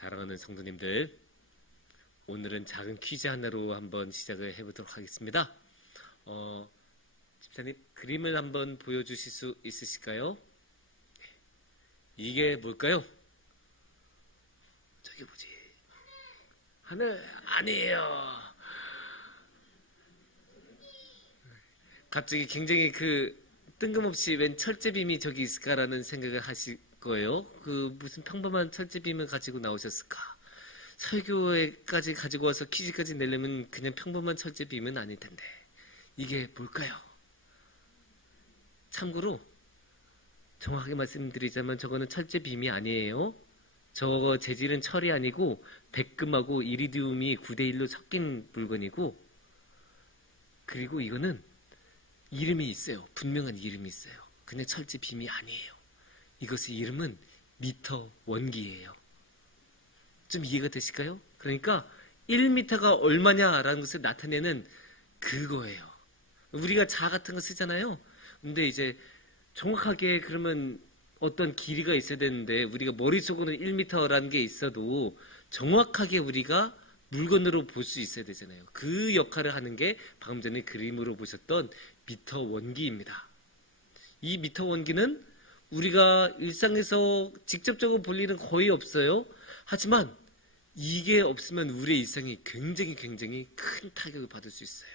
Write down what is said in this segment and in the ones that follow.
사랑하는 성도님들, 오늘은 작은 퀴즈 하나로 한번 시작을 해보도록 하겠습니다. 집사님, 그림을 한번 보여주실 수 있으실까요? 이게 뭘까요? 저기 뭐지? 하늘 아니에요. 갑자기 굉장히 뜬금없이 웬 철제빔이 저기 있을까라는 생각을 하실 거예요. 무슨 평범한 철제빔을 가지고 나오셨을까? 설교에까지 가지고 와서 퀴즈까지 내려면 그냥 평범한 철제빔은 아닐 텐데 이게 뭘까요? 참고로 정확하게 말씀드리자면 저거는 철제빔이 아니에요. 저 재질은 철이 아니고 백금하고 이리디움이 9대1로 섞인 물건이고, 그리고 이거는 이름이 있어요. 분명한 이름이 있어요. 그냥 철제빔이 아니에요. 이것의 이름은 미터 원기예요. 좀 이해가 되실까요? 그러니까 1미터가 얼마냐라는 것을 나타내는 그거예요. 우리가 자 같은 거 쓰잖아요. 근데 이제 정확하게 그러면 어떤 길이가 있어야 되는데, 우리가 머릿속으로는 1미터라는 게 있어도 정확하게 우리가 물건으로 볼 수 있어야 되잖아요. 그 역할을 하는 게 방금 전에 그림으로 보셨던 미터 원기입니다. 이 미터 원기는 우리가 일상에서 직접적으로 볼 일은 거의 없어요. 하지만 이게 없으면 우리의 일상이 굉장히 큰 타격을 받을 수 있어요.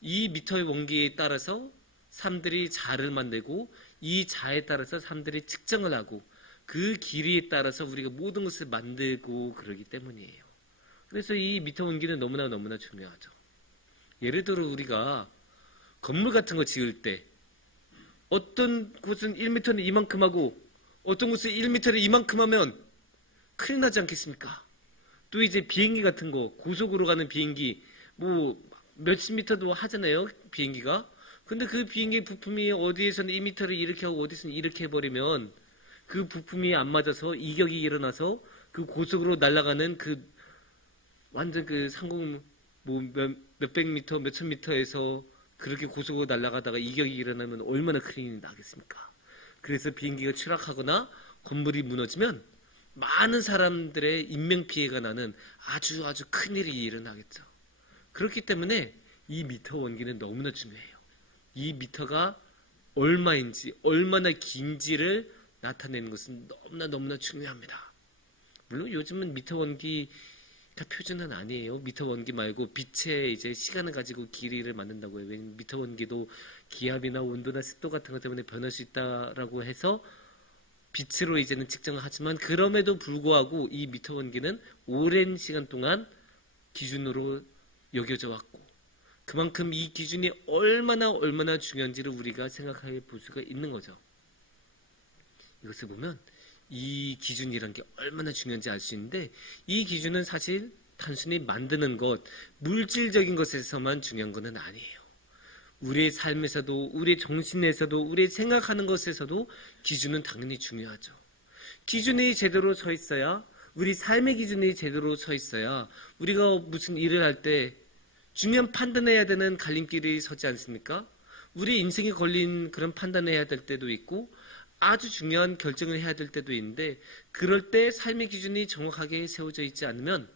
이 미터의 원기에 따라서 사람들이 자를 만들고, 이 자에 따라서 사람들이 측정을 하고, 그 길이에 따라서 우리가 모든 것을 만들고 그러기 때문이에요. 그래서 이 미터 원기는 너무나 중요하죠. 예를 들어 우리가 건물 같은 거 지을 때 어떤 곳은 1m는 이만큼 하고 어떤 곳은 1m를 이만큼 하면 큰일 나지 않겠습니까? 또 이제 비행기 같은 거, 고속으로 가는 비행기 뭐 몇십 미터도 하잖아요, 비행기가. 근데 그 비행기 부품이 어디에서는 2m를 이렇게 하고 어디서는 이렇게 해버리면 그 부품이 안 맞아서 이격이 일어나서 그 고속으로 날아가는 완전 상공 뭐 몇백 미터, 몇천 미터에서 그렇게 고속으로 날아가다가 이격이 일어나면 얼마나 큰일이 나겠습니까? 그래서 비행기가 추락하거나 건물이 무너지면 많은 사람들의 인명피해가 나는 아주 큰 일이 일어나겠죠. 그렇기 때문에 이 미터 원기는 너무나 중요해요. 이 미터가 얼마인지, 얼마나 긴지를 나타내는 것은 너무나 중요합니다. 물론 요즘은 미터 원기가 표준은 아니에요. 미터 원기 말고 빛의 이제 시간을 가지고 길이를 만든다고 해요. 왜냐면 미터 원기도 기압이나 온도나 습도 같은 것 때문에 변할 수 있다라고 해서 빛으로 이제는 측정을 하지만, 그럼에도 불구하고 이 미터 원기는 오랜 시간 동안 기준으로 여겨져 왔고, 그만큼 이 기준이 얼마나 중요한지를 우리가 생각해 볼 수가 있는 거죠. 이것을 보면 이 기준이란 게 얼마나 중요한지 알 수 있는데, 이 기준은 사실 단순히 만드는 것, 물질적인 것에서만 중요한 것은 아니에요. 우리의 삶에서도, 우리의 정신에서도, 우리의 생각하는 것에서도 기준은 당연히 중요하죠. 기준이 제대로 서 있어야, 우리 삶의 기준이 제대로 서 있어야 우리가 무슨 일을 할 때 중요한 판단해야 되는 갈림길이 서지 않습니까? 우리 인생에 걸린 그런 판단을 해야 될 때도 있고, 아주 중요한 결정을 해야 될 때도 있는데, 그럴 때 삶의 기준이 정확하게 세워져 있지 않으면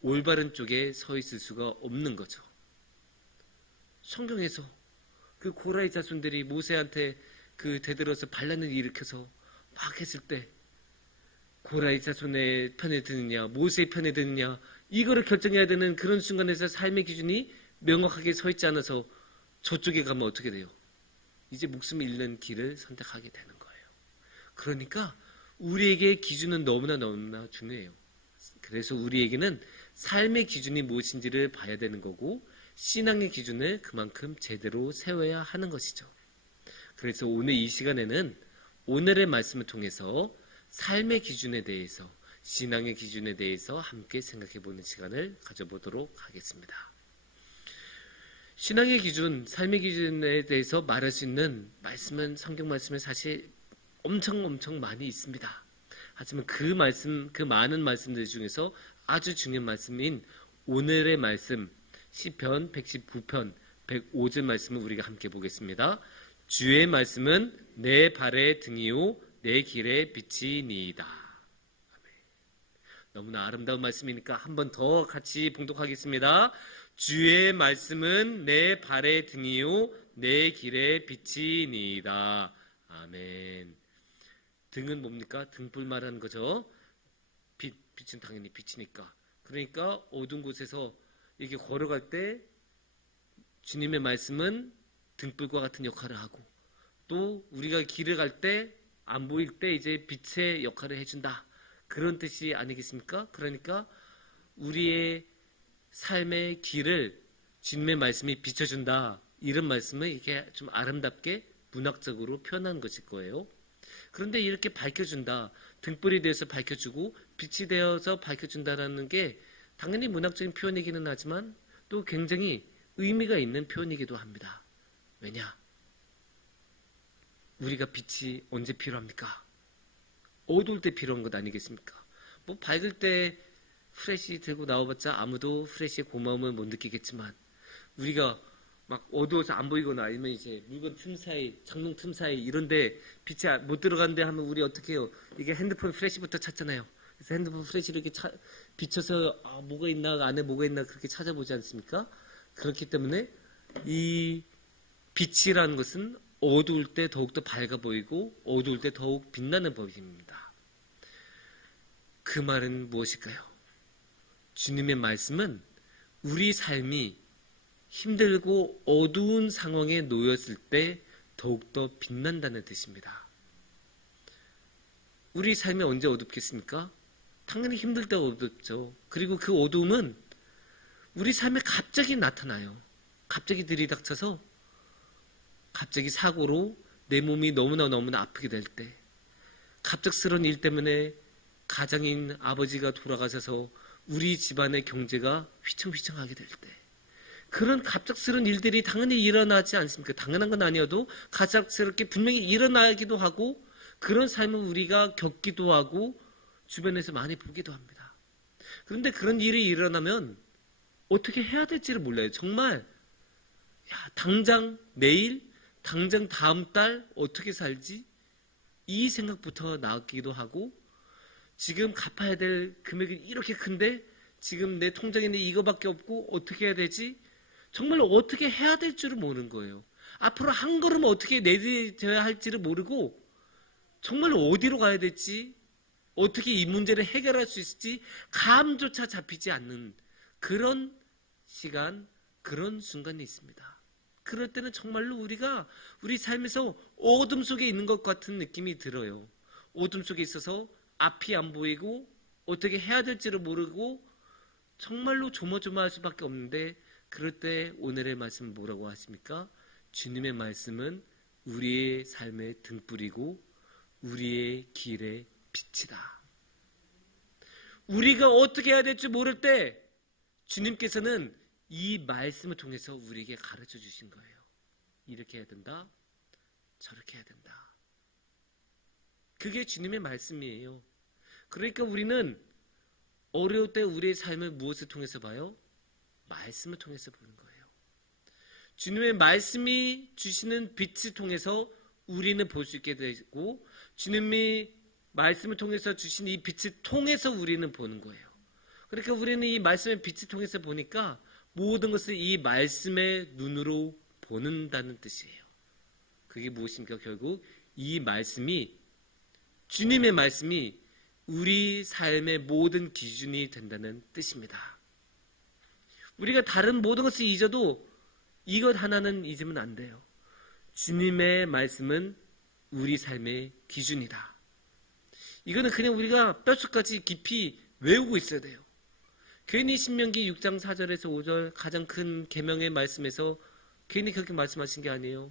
올바른 쪽에 서 있을 수가 없는 거죠. 성경에서 고라의 자손들이 모세한테 되들어서 반란을 일으켜서 막 했을 때 고라의 자손의 편에 드느냐, 모세의 편에 드느냐, 이거를 결정해야 되는 그런 순간에서 삶의 기준이 명확하게 서 있지 않아서 저쪽에 가면 어떻게 돼요? 이제 목숨을 잃는 길을 선택하게 되는 거예요. 그러니까 우리에게 기준은 너무나 중요해요. 그래서 우리에게는 삶의 기준이 무엇인지를 봐야 되는 거고, 신앙의 기준을 그만큼 제대로 세워야 하는 것이죠. 그래서 오늘 이 시간에는 오늘의 말씀을 통해서 삶의 기준에 대해서, 신앙의 기준에 대해서 함께 생각해보는 시간을 가져보도록 하겠습니다. 신앙의 기준, 삶의 기준에 대해서 말할 수 있는 말씀은, 성경 말씀은 사실 엄청 많이 있습니다. 하지만 그 많은 말씀들 중에서 아주 중요한 말씀인 오늘의 말씀, 시편 119편 105절 말씀을 우리가 함께 보겠습니다. 주의 말씀은 내 발의 등이요 내 길의 빛이니이다. 너무나 아름다운 말씀이니까 한 번 더 같이 봉독하겠습니다. 주의 말씀은 내 발의 등이요 내 길의 빛이니이다. 아멘. 등은 뭡니까? 등불 말하는 거죠. 빛은 당연히 빛이니까. 그러니까 어두운 곳에서 이렇게 걸어갈 때 주님의 말씀은 등불과 같은 역할을 하고, 또 우리가 길을 갈 때 안 보일 때 이제 빛의 역할을 해준다. 그런 뜻이 아니겠습니까? 그러니까 우리의 삶의 길을 주님의 말씀이 비춰준다. 이런 말씀을 이렇게 좀 아름답게 문학적으로 표현한 것일 거예요. 그런데 이렇게 밝혀준다. 등불이 되어서 밝혀주고 빛이 되어서 밝혀준다라는 게 당연히 문학적인 표현이기는 하지만 또 굉장히 의미가 있는 표현이기도 합니다. 왜냐? 우리가 빛이 언제 필요합니까? 어두울 때 필요한 것 아니겠습니까? 뭐 밝을 때 프레시 들고 나와봤자 아무도 프레시의 고마움을 못 느끼겠지만, 우리가 막 어두워서 안 보이거나 아니면 이제 물건 틈 사이, 창문 틈 사이 이런데 빛이 못 들어가는데 하면 우리 어떻게 해요? 이게 핸드폰 프레시부터 찾잖아요. 그래서 핸드폰 프레시를 이렇게 비춰서 뭐가 있나, 안에 뭐가 있나 그렇게 찾아보지 않습니까? 그렇기 때문에 이 빛이라는 것은 어두울 때 더욱더 밝아 보이고 어두울 때 더욱 빛나는 법입니다. 그 말은 무엇일까요? 주님의 말씀은 우리 삶이 힘들고 어두운 상황에 놓였을 때 더욱더 빛난다는 뜻입니다. 우리 삶이 언제 어둡겠습니까? 당연히 힘들 때 어둡죠. 그리고 그 어두움은 우리 삶에 갑자기 나타나요. 갑자기 들이닥쳐서 갑자기 사고로 내 몸이 너무나 아프게 될 때, 갑작스러운 일 때문에 가장인 아버지가 돌아가셔서 우리 집안의 경제가 휘청휘청하게 될 때, 그런 갑작스러운 일들이 당연히 일어나지 않습니까? 당연한 건 아니어도 갑작스럽게 분명히 일어나기도 하고, 그런 삶을 우리가 겪기도 하고 주변에서 많이 보기도 합니다. 그런데 그런 일이 일어나면 어떻게 해야 될지를 몰라요. 정말 당장 내일, 당장 다음 달 어떻게 살지? 이 생각부터 나기도 하고, 지금 갚아야 될 금액이 이렇게 큰데 지금 내 통장에는 이거밖에 없고 어떻게 해야 되지? 정말 어떻게 해야 될 줄을 모르는 거예요. 앞으로 한 걸음 어떻게 내딛어야 할지를 모르고 정말 어디로 가야 될지, 어떻게 이 문제를 해결할 수 있을지 감조차 잡히지 않는 그런 시간, 그런 순간이 있습니다. 그럴 때는 정말로 우리가 우리 삶에서 어둠 속에 있는 것 같은 느낌이 들어요. 어둠 속에 있어서 앞이 안 보이고 어떻게 해야 될지를 모르고 정말로 조마조마할 수밖에 없는데, 그럴 때 오늘의 말씀은 뭐라고 하십니까? 주님의 말씀은 우리의 삶의 등불이고 우리의 길의 빛이다. 우리가 어떻게 해야 될지 모를 때 주님께서는 이 말씀을 통해서 우리에게 가르쳐 주신 거예요. 이렇게 해야 된다, 저렇게 해야 된다. 그게 주님의 말씀이에요. 그러니까 우리는 어려울 때 우리의 삶을 무엇을 통해서 봐요? 말씀을 통해서 보는 거예요. 주님의 말씀이 주시는 빛을 통해서 우리는 볼 수 있게 되고, 주님이 말씀을 통해서 주신 이 빛을 통해서 우리는 보는 거예요. 그러니까 우리는 이 말씀의 빛을 통해서 보니까 모든 것을 이 말씀의 눈으로 보는다는 뜻이에요. 그게 무엇입니까? 결국 이 말씀이, 주님의 말씀이 우리 삶의 모든 기준이 된다는 뜻입니다. 우리가 다른 모든 것을 잊어도 이것 하나는 잊으면 안 돼요. 주님의 말씀은 우리 삶의 기준이다. 이거는 그냥 우리가 뼛속까지 깊이 외우고 있어야 돼요. 괜히 신명기 6장 4절에서 5절 가장 큰 계명의 말씀에서 괜히 그렇게 말씀하신 게 아니에요.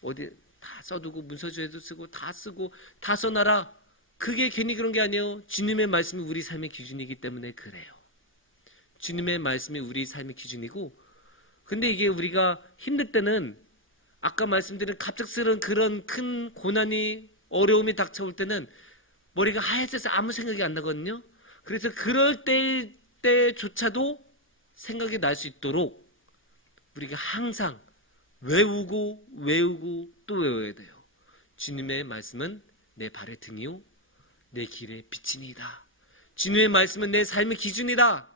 어디 다 써두고 문서주에도 쓰고 다 쓰고 다 써놔라. 그게 괜히 그런 게 아니에요. 주님의 말씀이 우리 삶의 기준이기 때문에 그래요. 주님의 말씀이 우리 삶의 기준이고, 근데 이게 우리가 힘들 때는 아까 말씀드린 갑작스러운 그런 큰 고난이, 어려움이 닥쳐올 때는 머리가 하얘져서 아무 생각이 안 나거든요. 그래서 그럴 때조차도 생각이 날 수 있도록 우리가 항상 외우고 또 외워야 돼요. 주님의 말씀은 내 발의 등이요 내 길의 빛이니이다. 진우의 말씀은 내 삶의 기준이다.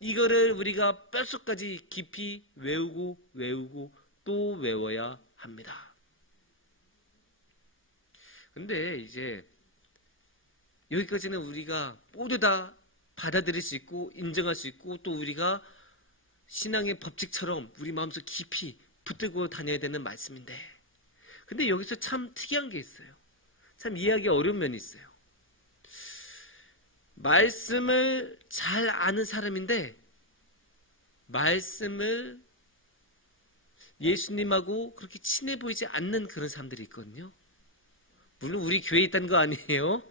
이거를 우리가 뼛속까지 깊이 외우고 또 외워야 합니다. 근데 이제 여기까지는 우리가 모두 다 받아들일 수 있고 인정할 수 있고 또 우리가 신앙의 법칙처럼 우리 마음속 깊이 붙들고 다녀야 되는 말씀인데, 근데 여기서 참 특이한 게 있어요. 참 이해하기 어려운 면이 있어요. 말씀을 잘 아는 사람인데 말씀을 예수님하고 그렇게 친해 보이지 않는 그런 사람들이 있거든요. 물론 우리 교회에 있다는 거 아니에요.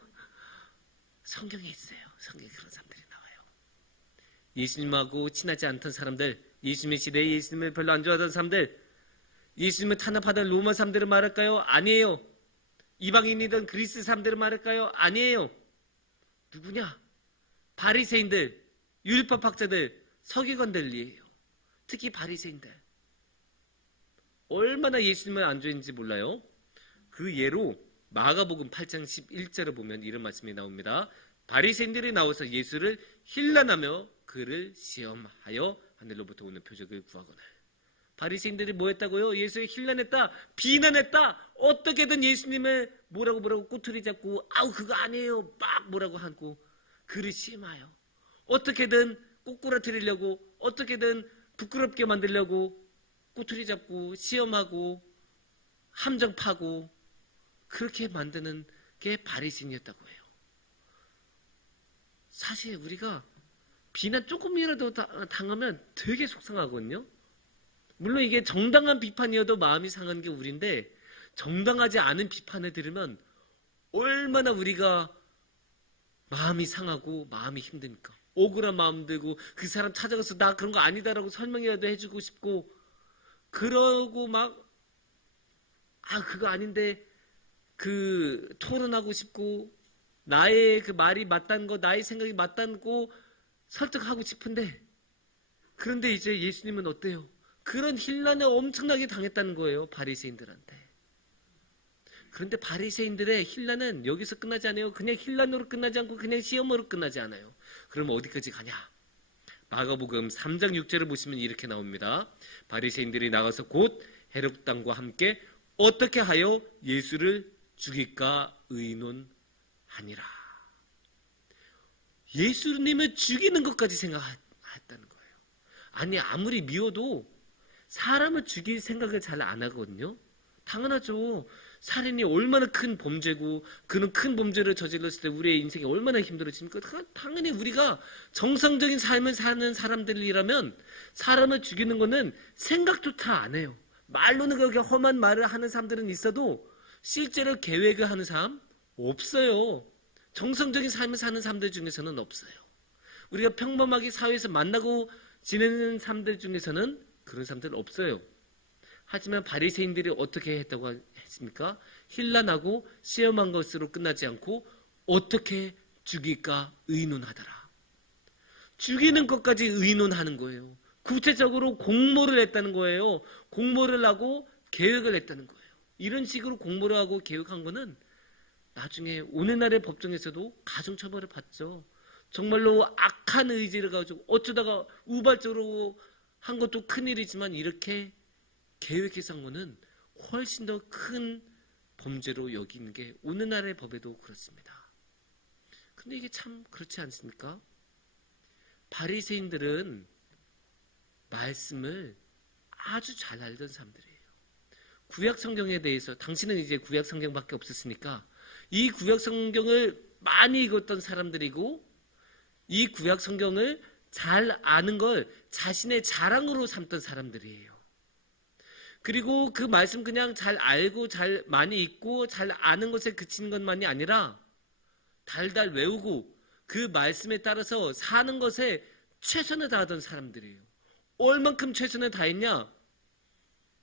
성경에 있어요. 성경에 그런 사람들이 나와요. 예수님하고 친하지 않던 사람들, 예수님의 시대에 예수님을 별로 안 좋아하던 사람들, 예수님을 탄압하던 로마 사람들을 말할까요? 아니에요. 이방인이던 그리스 사람들을 말할까요? 아니에요. 누구냐? 바리새인들, 율법학자들, 서기관들이에요. 특히 바리새인들. 얼마나 예수님을 안 좋아했는지 몰라요. 그 예로 마가복음 8장 11절을 보면 이런 말씀이 나옵니다. 바리새인들이 나와서 예수를 힐난하며 그를 시험하여 하늘로부터 오는 표적을 구하거늘. 바리새인들이 뭐 했다고요? 예수를 힐난했다, 비난했다, 어떻게든 예수님을 뭐라고 꼬투리 잡고 아우 그거 아니에요 막 뭐라고 하고 그를 시험하여 어떻게든 꼬꾸라뜨리려고, 어떻게든 부끄럽게 만들려고 꼬투리 잡고 시험하고 함정 파고 그렇게 만드는 게 바리새인이었다고 해요. 사실 우리가 비난 조금이라도 당하면 되게 속상하거든요. 물론 이게 정당한 비판이어도 마음이 상한 게 우리인데, 정당하지 않은 비판을 들으면 얼마나 우리가 마음이 상하고 마음이 힘듭니까? 억울한 마음 들고 그 사람 찾아가서 나 그런 거 아니다라고 설명이라도 해주고 싶고, 그러고 막 그거 아닌데 그 토론하고 싶고 나의 그 말이 맞다는 거, 나의 생각이 맞다는 거 설득하고 싶은데, 그런데 이제 예수님은 어때요? 그런 힐난을 엄청나게 당했다는 거예요, 바리새인들한테. 그런데 바리새인들의 힐난은 여기서 끝나지 않아요. 그냥 힐난으로 끝나지 않고 그냥 시험으로 끝나지 않아요. 그럼 어디까지 가냐? 마가복음 3장 6절을 보시면 이렇게 나옵니다. 바리새인들이 나가서 곧 헤롯 왕과 함께 어떻게 하여 예수를 죽일까 의논하니라. 예수님을 죽이는 것까지 생각했다는 거예요. 아니 아무리 미워도 사람을 죽일 생각을 잘 안 하거든요. 당연하죠. 살인이 얼마나 큰 범죄고 그런 큰 범죄를 저질렀을 때 우리의 인생이 얼마나 힘들어집니까? 당연히 우리가 정상적인 삶을 사는 사람들이라면 사람을 죽이는 거는 생각조차 안 해요. 말로는 그렇게 험한 말을 하는 사람들은 있어도 실제로 계획을 하는 사람 없어요. 정상적인 삶을 사는 사람들 중에서는 없어요. 우리가 평범하게 사회에서 만나고 지내는 사람들 중에서는 그런 사람들은 없어요. 하지만 바리새인들이 어떻게 했다고 했습니까? 힐난하고 시험한 것으로 끝나지 않고 어떻게 죽일까 의논하더라. 죽이는 것까지 의논하는 거예요. 구체적으로 공모를 했다는 거예요. 공모를 하고 계획을 했다는 거예요. 이런 식으로 공모를 하고 계획한 거는 나중에 오늘날의 법정에서도 가중처벌을 받죠. 정말로 악한 의지를 가지고 어쩌다가 우발적으로 한 것도 큰일이지만 이렇게 계획해서 한 거는 훨씬 더 큰 범죄로 여기는 게 오늘날의 법에도 그렇습니다. 근데 이게 참 그렇지 않습니까? 바리새인들은 말씀을 아주 잘 알던 사람들이에요. 구약 성경에 대해서, 당신은 이제 구약 성경밖에 없었으니까 이 구약 성경을 많이 읽었던 사람들이고 이 구약 성경을 잘 아는 걸 자신의 자랑으로 삼던 사람들이에요. 그리고 그 말씀 그냥 잘 알고 잘 많이 읽고 잘 아는 것에 그치는 것만이 아니라 달달 외우고 그 말씀에 따라서 사는 것에 최선을 다하던 사람들이에요. 얼만큼 최선을 다했냐?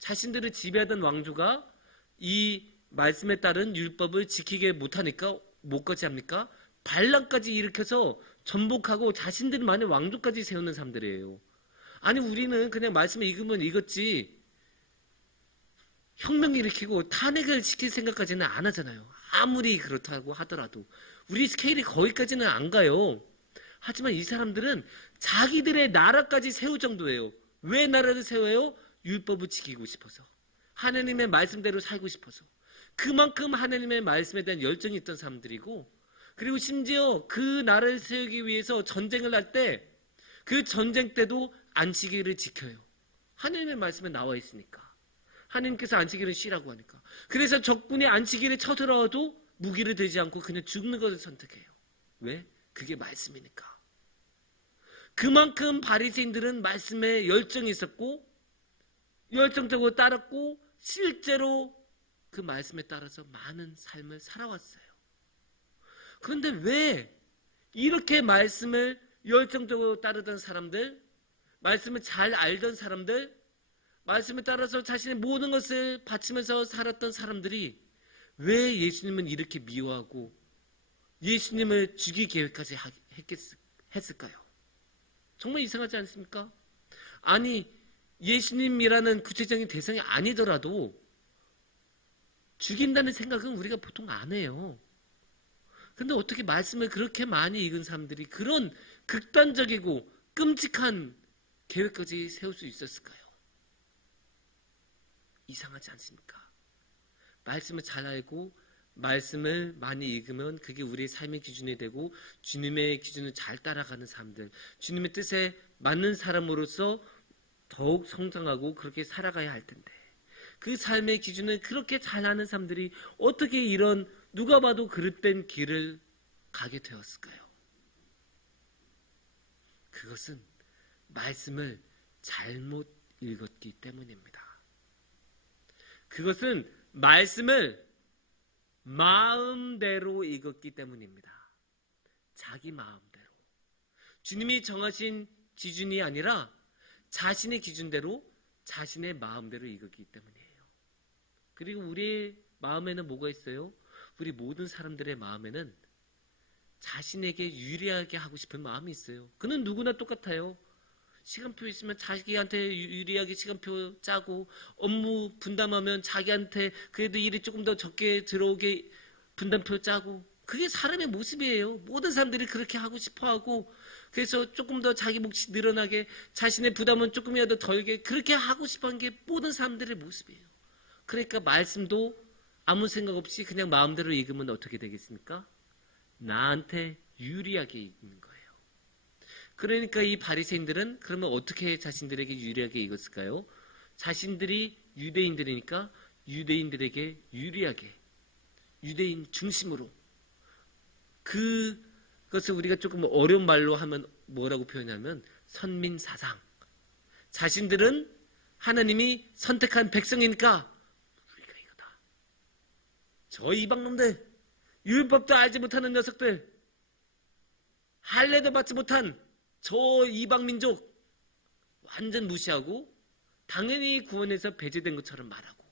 자신들을 지배하던 왕조가 이 말씀에 따른 율법을 지키게 못하니까 뭐까지 합니까? 반란까지 일으켜서 전복하고 자신들만의 왕조까지 세우는 사람들이에요. 아니 우리는 그냥 말씀을 읽으면 읽었지 혁명 일으키고 탄핵을 시킬 생각까지는 안 하잖아요. 아무리 그렇다고 하더라도 우리 스케일이 거기까지는 안 가요. 하지만 이 사람들은 자기들의 나라까지 세울 정도예요. 왜 나라를 세워요? 율법을 지키고 싶어서. 하나님의 말씀대로 살고 싶어서. 그만큼 하나님의 말씀에 대한 열정이 있던 사람들이고, 그리고 심지어 그 나라를 세우기 위해서 전쟁을 할 때 그 전쟁 때도 안식일을 지켜요. 하나님의 말씀에 나와 있으니까. 하나님께서 안식일을 쉬라고 하니까. 그래서 적군이 안식일에 쳐들어와도 무기를 들지 않고 그냥 죽는 것을 선택해요. 왜? 그게 말씀이니까. 그만큼 바리새인들은 말씀에 열정이 있었고 열정적으로 따랐고 실제로 그 말씀에 따라서 많은 삶을 살아왔어요. 그런데 왜 이렇게 말씀을 열정적으로 따르던 사람들, 말씀을 잘 알던 사람들, 말씀에 따라서 자신의 모든 것을 바치면서 살았던 사람들이 왜 예수님은 이렇게 미워하고 예수님을 죽일 계획까지 했을까요? 정말 이상하지 않습니까? 아니, 예수님이라는 구체적인 대상이 아니더라도 죽인다는 생각은 우리가 보통 안 해요. 근데 어떻게 말씀을 그렇게 많이 읽은 사람들이 그런 극단적이고 끔찍한 계획까지 세울 수 있었을까요? 이상하지 않습니까? 말씀을 잘 알고 말씀을 많이 읽으면 그게 우리의 삶의 기준이 되고 주님의 기준을 잘 따라가는 사람들, 주님의 뜻에 맞는 사람으로서 더욱 성장하고 그렇게 살아가야 할 텐데 그 삶의 기준을 그렇게 잘 아는 사람들이 어떻게 이런 누가 봐도 그릇된 길을 가게 되었을까요? 그것은 말씀을 잘못 읽었기 때문입니다. 그것은 말씀을 마음대로 읽었기 때문입니다. 자기 마음대로. 주님이 정하신 기준이 아니라 자신의 기준대로 자신의 마음대로 읽었기 때문이에요. 그리고 우리의 마음에는 뭐가 있어요? 우리 모든 사람들의 마음에는 자신에게 유리하게 하고 싶은 마음이 있어요. 그는 누구나 똑같아요. 시간표 있으면 자기한테 유리하게 시간표 짜고 업무 분담하면 자기한테 그래도 일이 조금 더 적게 들어오게 분담표 짜고 그게 사람의 모습이에요. 모든 사람들이 그렇게 하고 싶어하고 그래서 조금 더 자기 몫이 늘어나게 자신의 부담은 조금이라도 덜게 그렇게 하고 싶어하는 게 모든 사람들의 모습이에요. 그러니까 말씀도 아무 생각 없이 그냥 마음대로 읽으면 어떻게 되겠습니까? 나한테 유리하게 읽는 거예요. 그러니까 이 바리새인들은 그러면 어떻게 자신들에게 유리하게 읽었을까요? 자신들이 유대인들이니까 유대인들에게 유리하게 유대인 중심으로 그것을 우리가 조금 어려운 말로 하면 뭐라고 표현하면 선민사상. 자신들은 하나님이 선택한 백성이니까 우리가 이거다. 저 이방놈들, 율법도 알지 못하는 녀석들, 할례도 받지 못한 저 이방민족 완전 무시하고 당연히 구원에서 배제된 것처럼 말하고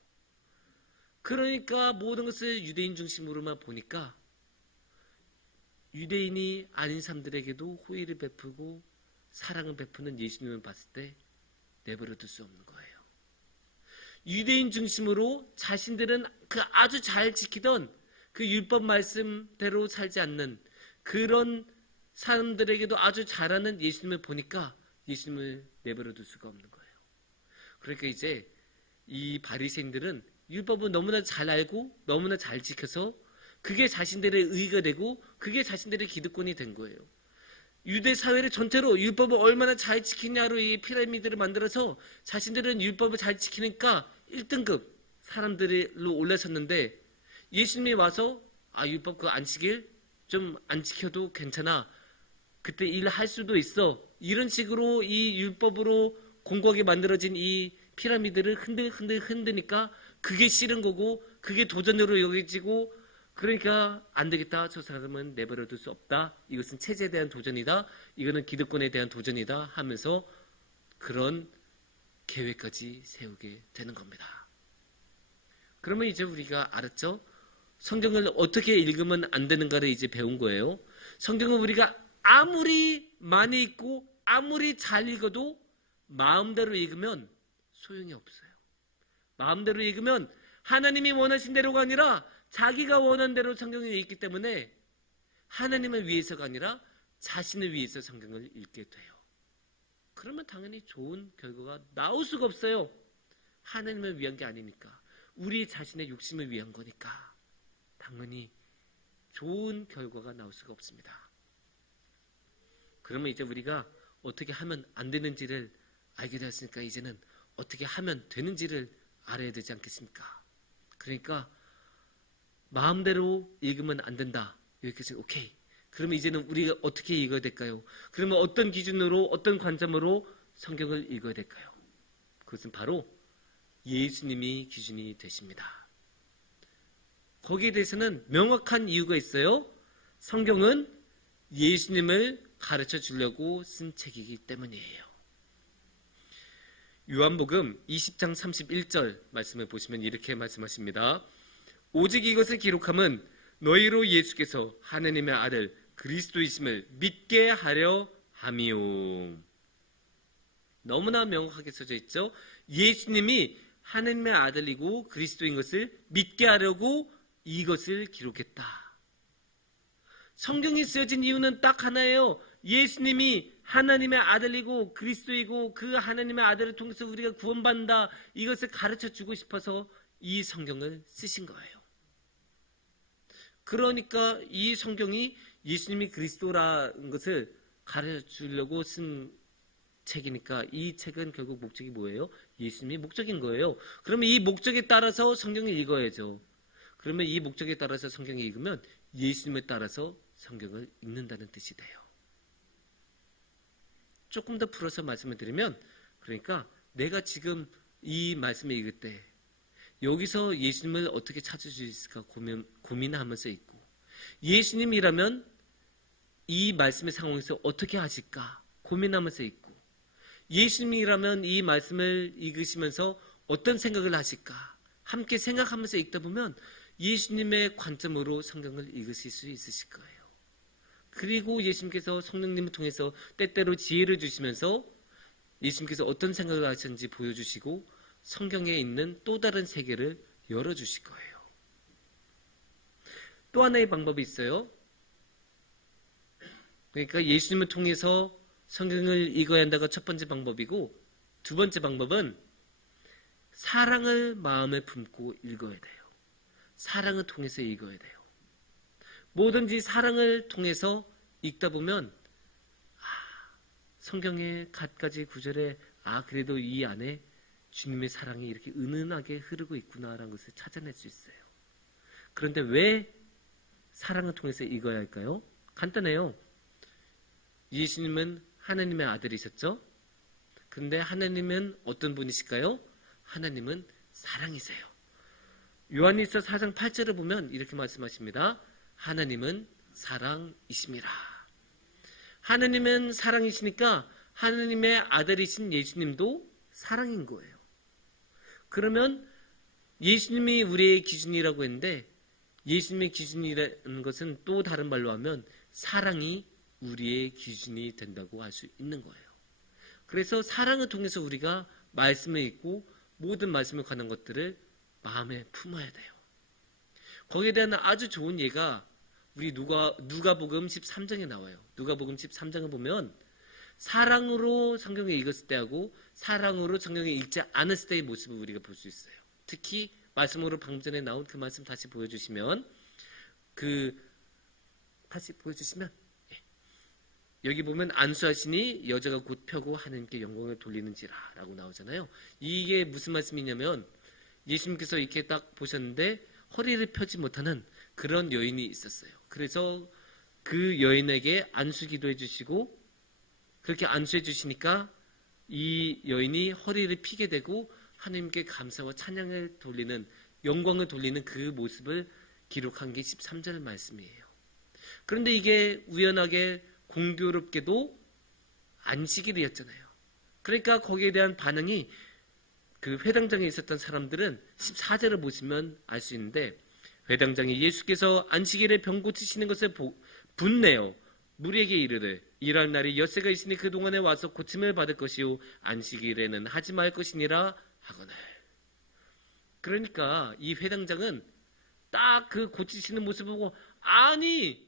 그러니까 모든 것을 유대인 중심으로만 보니까 유대인이 아닌 사람들에게도 호의를 베푸고 사랑을 베푸는 예수님을 봤을 때 내버려둘 수 없는 거예요. 유대인 중심으로 자신들은 그 아주 잘 지키던 그 율법 말씀대로 살지 않는 그런 사람들에게도 아주 잘하는 예수님을 보니까 예수님을 내버려둘 수가 없는 거예요. 그러니까 이제 이 바리새인들은 율법을 너무나 잘 알고 너무나 잘 지켜서 그게 자신들의 의가 되고 그게 자신들의 기득권이 된 거예요. 유대 사회를 전체로 율법을 얼마나 잘 지키냐로 이 피라미드를 만들어서 자신들은 율법을 잘 지키니까 1등급 사람들로 올라섰는데 예수님이 와서 율법 그 안식일 좀 안 지켜도 괜찮아. 그때 일할 수도 있어. 이런 식으로 이 율법으로 공고하게 만들어진 이 피라미드를 흔드니까 그게 싫은 거고 그게 도전으로 여겨지고 그러니까 안 되겠다. 저 사람은 내버려둘 수 없다. 이것은 체제에 대한 도전이다. 이거는 기득권에 대한 도전이다 하면서 그런 계획까지 세우게 되는 겁니다. 그러면 이제 우리가 알았죠? 성경을 어떻게 읽으면 안 되는가를 이제 배운 거예요. 성경은 우리가 아무리 많이 읽고 아무리 잘 읽어도 마음대로 읽으면 소용이 없어요. 마음대로 읽으면 하나님이 원하신 대로가 아니라 자기가 원하는 대로 성경이 읽기 때문에 하나님을 위해서가 아니라 자신을 위해서 성경을 읽게 돼요. 그러면 당연히 좋은 결과가 나올 수가 없어요. 하나님을 위한 게 아니니까. 우리 자신의 욕심을 위한 거니까. 당연히 좋은 결과가 나올 수가 없습니다. 그러면 이제 우리가 어떻게 하면 안 되는지를 알게 되었으니까 이제는 어떻게 하면 되는지를 알아야 되지 않겠습니까? 그러니까 마음대로 읽으면 안 된다. 이렇게 해서 오케이. 그러면 이제는 우리가 어떻게 읽어야 될까요? 그러면 어떤 기준으로 어떤 관점으로 성경을 읽어야 될까요? 그것은 바로 예수님이 기준이 되십니다. 거기에 대해서는 명확한 이유가 있어요. 성경은 예수님을 가르쳐 주려고 쓴 책이기 때문이에요. 요한복음 20장 31절 말씀을 보시면 이렇게 말씀하십니다. 오직 이것을 기록함은 너희로 예수께서 하나님의 아들 그리스도이심을 믿게 하려 함이요. 너무나 명확하게 써져 있죠. 예수님이 하나님의 아들이고 그리스도인 것을 믿게 하려고 이것을 기록했다. 성경이 쓰여진 이유는 딱 하나예요. 예수님이 하나님의 아들이고 그리스도이고 그 하나님의 아들을 통해서 우리가 구원받는다. 이것을 가르쳐주고 싶어서 이 성경을 쓰신 거예요. 그러니까 이 성경이 예수님이 그리스도라는 것을 가르쳐주려고 쓴 책이니까 이 책은 결국 목적이 뭐예요? 예수님이 목적인 거예요. 그러면 이 목적에 따라서 성경을 읽어야죠. 그러면 이 목적에 따라서 성경을 읽으면 예수님에 따라서 성경을 읽는다는 뜻이 돼요. 조금 더 풀어서 말씀을 드리면, 그러니까 내가 지금 이 말씀을 읽을 때 여기서 예수님을 어떻게 찾을 수 있을까 고민하면서 있고, 예수님이라면 이 말씀의 상황에서 어떻게 하실까 고민하면서 있고, 예수님이라면 이 말씀을 읽으시면서 어떤 생각을 하실까 함께 생각하면서 읽다 보면 예수님의 관점으로 성경을 읽으실 수 있으실 거예요. 그리고 예수님께서 성령님을 통해서 때때로 지혜를 주시면서 예수님께서 어떤 생각을 하셨는지 보여주시고 성경에 있는 또 다른 세계를 열어주실 거예요. 또 하나의 방법이 있어요. 그러니까 예수님을 통해서 성경을 읽어야 한다가 첫 번째 방법이고, 두 번째 방법은 사랑을 마음에 품고 읽어야 돼요. 사랑을 통해서 읽어야 돼요. 뭐든지 사랑을 통해서 읽다 보면 성경의 갖가지 구절에 그래도 이 안에 주님의 사랑이 이렇게 은은하게 흐르고 있구나라는 것을 찾아낼 수 있어요. 그런데 왜 사랑을 통해서 읽어야 할까요? 간단해요. 예수님은 하나님의 아들이셨죠? 그런데 하나님은 어떤 분이실까요? 하나님은 사랑이세요. 요한일서 4장 8절을 보면 이렇게 말씀하십니다. 하나님은 사랑이심이라. 하나님은 사랑이시니까 하나님의 아들이신 예수님도 사랑인 거예요. 그러면 예수님이 우리의 기준이라고 했는데, 예수님의 기준이라는 것은 또 다른 말로 하면 사랑이 우리의 기준이 된다고 할 수 있는 거예요. 그래서 사랑을 통해서 우리가 말씀을 읽고 모든 말씀에 관한 것들을 마음에 품어야 돼요. 거기에 대한 아주 좋은 예가 우리 누가복음 13장에 나와요. 누가복음 13장을 보면 사랑으로 성경을 읽었을 때하고 사랑으로 성경을 읽지 않았을 때의 모습을 우리가 볼 수 있어요. 특히 말씀으로 방금 전에 나온 그 말씀 다시 보여주시면 여기 보면 안수하시니 여자가 곧 펴고 하나님께 영광을 돌리는지라 라고 나오잖아요. 이게 무슨 말씀이냐면 예수님께서 이렇게 딱 보셨는데 허리를 펴지 못하는 그런 여인이 있었어요. 그래서 그 여인에게 안수 기도해 주시고 그렇게 안수해 주시니까 이 여인이 허리를 피게 되고 하나님께 감사와 찬양을 돌리는, 영광을 돌리는 그 모습을 기록한 게 13절 말씀이에요. 그런데 이게 우연하게 공교롭게도 안식일이었잖아요. 그러니까 거기에 대한 반응이 그 회당장에 있었던 사람들은 14절을 보시면 알 수 있는데, 회당장이 예수께서 안식일에 병 고치시는 것을 분내어 무리에게 이르되 일할 날이 엿새가 있으니 그동안에 와서 고침을 받을 것이요 안식일에는 하지 말 것이니라 하거늘. 그러니까 이 회당장은 딱 그 고치시는 모습을 보고, 아니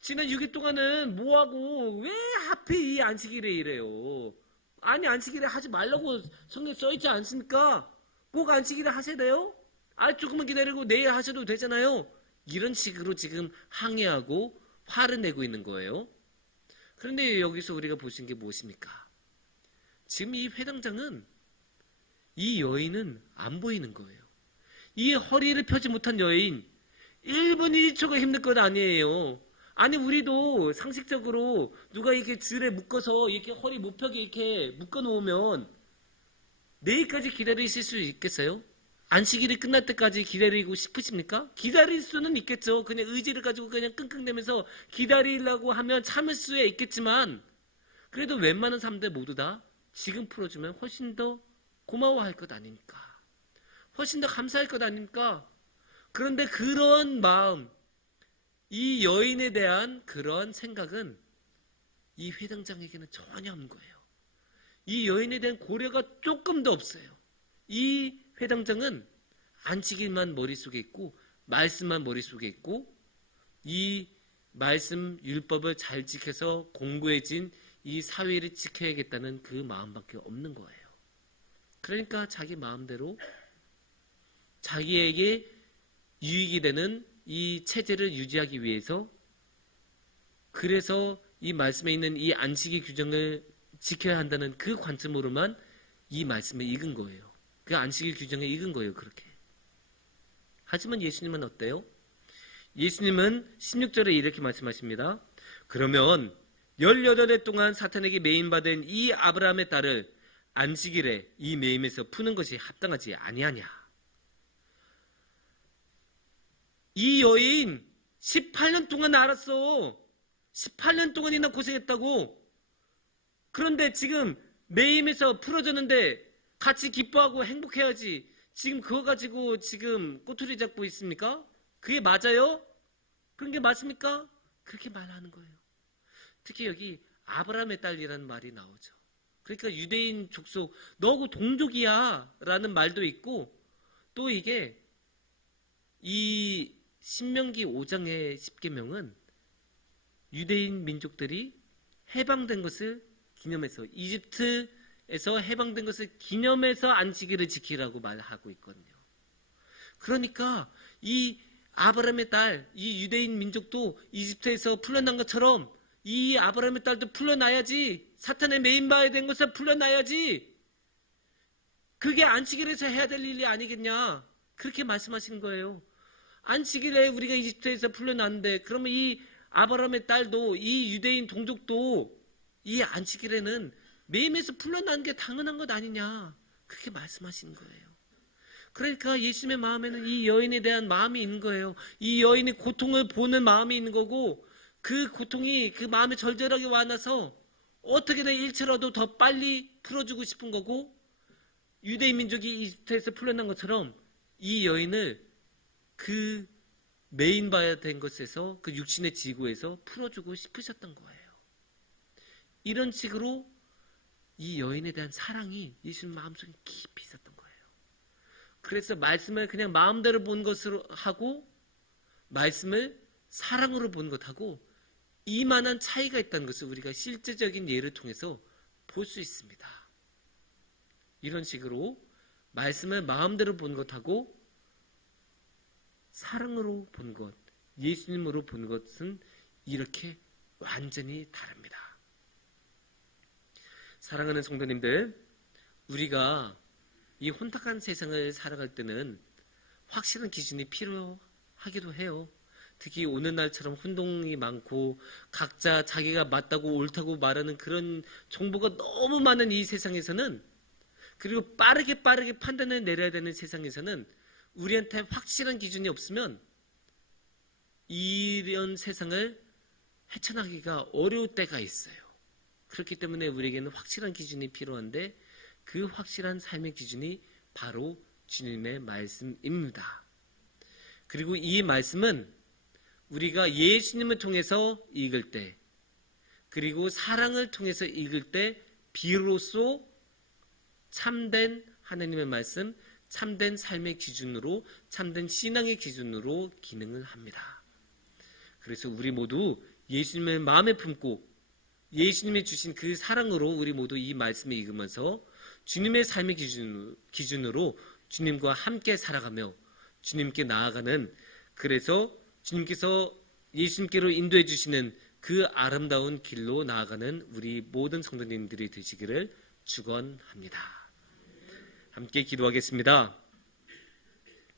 지난 6일 동안은 뭐하고 왜 하필 이 안식일에 이래요? 아니 안식일에 하지 말라고 성경에 써있지 않습니까? 꼭 안식일에 하셔야 돼요? 아 조금만 기다리고 내일 하셔도 되잖아요. 이런 식으로 지금 항의하고 화를 내고 있는 거예요. 그런데 여기서 우리가 보신 게 무엇입니까? 지금 이 회당장은 이 여인은 안 보이는 거예요. 이 허리를 펴지 못한 여인 1분 1초가 힘들 건 아니에요. 아니 우리도 상식적으로 누가 이렇게 줄에 묶어서 이렇게 허리 못 펴게 이렇게 묶어 놓으면 내일까지 기다리실 수 있겠어요? 안식일이 끝날 때까지 기다리고 싶으십니까? 기다릴 수는 있겠죠. 그냥 의지를 가지고 그냥 끙끙대면서 기다리려고 하면 참을 수야 있겠지만 그래도 웬만한 사람들 모두 다 지금 풀어주면 훨씬 더 고마워할 것 아닙니까? 훨씬 더 감사할 것 아닙니까? 그런데 그런 마음, 이 여인에 대한 그런 생각은 이 회당장에게는 전혀 없는 거예요. 이 여인에 대한 고려가 조금도 없어요. 이 회당장은 안식일만 머릿속에 있고 말씀만 머릿속에 있고 이 말씀 율법을 잘 지켜서 공고해진 이 사회를 지켜야겠다는 그 마음밖에 없는 거예요. 그러니까 자기 마음대로 자기에게 유익이 되는 이 체제를 유지하기 위해서 그래서 이 말씀에 있는 이 안식의 규정을 지켜야 한다는 그 관점으로만 이 말씀을 읽은 거예요. 그 안식일 규정을 읽은 거예요. 그렇게. 하지만 예수님은 어때요? 예수님은 16절에 이렇게 말씀하십니다. 그러면 18해 동안 사탄에게 매임받은 이 아브라함의 딸을 안식일에 이 매임에서 푸는 것이 합당하지 아니하냐. 이 여인 18년 동안 알았어. 18년 동안이나 고생했다고. 그런데 지금 매임에서 풀어졌는데 같이 기뻐하고 행복해야지. 지금 그거 가지고 지금 꼬투리 잡고 있습니까? 그게 맞아요? 그런 게 맞습니까? 그렇게 말하는 거예요. 특히 여기 아브라함의 딸이라는 말이 나오죠. 그러니까 유대인 족속 너하고 동족이야 라는 말도 있고 또 이게 이 신명기 5장의 10계명은 유대인 민족들이 해방된 것을 기념해서 이집트에서 해방된 것을 기념해서 안식일을 지키라고 말하고 있거든요. 그러니까 이 아브라함의 딸, 이 유대인 민족도 이집트에서 풀려난 것처럼 이 아브라함의 딸도 풀려나야지. 사탄의 매인바에 된 것을 풀려나야지. 그게 안식일에서 해야 될 일이 아니겠냐. 그렇게 말씀하신 거예요. 안식일에 우리가 이집트에서 풀려났는데 그러면 이 아브라함의 딸도 이 유대인 동족도 이 안식일에는 매임에서 풀려나는 게 당연한 것 아니냐. 그렇게 말씀하신 거예요. 그러니까 예수님의 마음에는 이 여인에 대한 마음이 있는 거예요. 이 여인의 고통을 보는 마음이 있는 거고 그 고통이 그 마음에 절절하게 와나서 어떻게든 일체라도 더 빨리 풀어주고 싶은 거고 유대인 민족이 이집트에서 풀려난 것처럼 이 여인을 그 메인바야 된 것에서 그 육신의 지구에서 풀어주고 싶으셨던 거예요. 이런 식으로 이 여인에 대한 사랑이 예수님 마음속에 깊이 있었던 거예요. 그래서 말씀을 그냥 마음대로 본 것으로 하고 말씀을 사랑으로 본 것하고 이만한 차이가 있다는 것을 우리가 실제적인 예를 통해서 볼 수 있습니다. 이런 식으로 말씀을 마음대로 본 것하고 사랑으로 본 것, 예수님으로 본 것은 이렇게 완전히 다릅니다. 사랑하는 성도님들, 우리가 이 혼탁한 세상을 살아갈 때는 확실한 기준이 필요하기도 해요. 특히 오늘날처럼 혼동이 많고 각자 자기가 맞다고 옳다고 말하는 그런 정보가 너무 많은 이 세상에서는 그리고 빠르게 판단을 내려야 되는 세상에서는 우리한테 확실한 기준이 없으면 이런 세상을 헤쳐나가기가 어려울 때가 있어요. 그렇기 때문에 우리에게는 확실한 기준이 필요한데 그 확실한 삶의 기준이 바로 주님의 말씀입니다. 그리고 이 말씀은 우리가 예수님을 통해서 읽을 때 그리고 사랑을 통해서 읽을 때 비로소 참된 하나님의 말씀, 참된 삶의 기준으로, 참된 신앙의 기준으로 기능을 합니다. 그래서 우리 모두 예수님을 마음에 품고 예수님이 주신 그 사랑으로 우리 모두 이 말씀을 읽으면서 주님의 삶의 기준으로 주님과 함께 살아가며 주님께 나아가는, 그래서 주님께서 예수님께로 인도해 주시는 그 아름다운 길로 나아가는 우리 모든 성도님들이 되시기를 축원합니다. 함께 기도하겠습니다.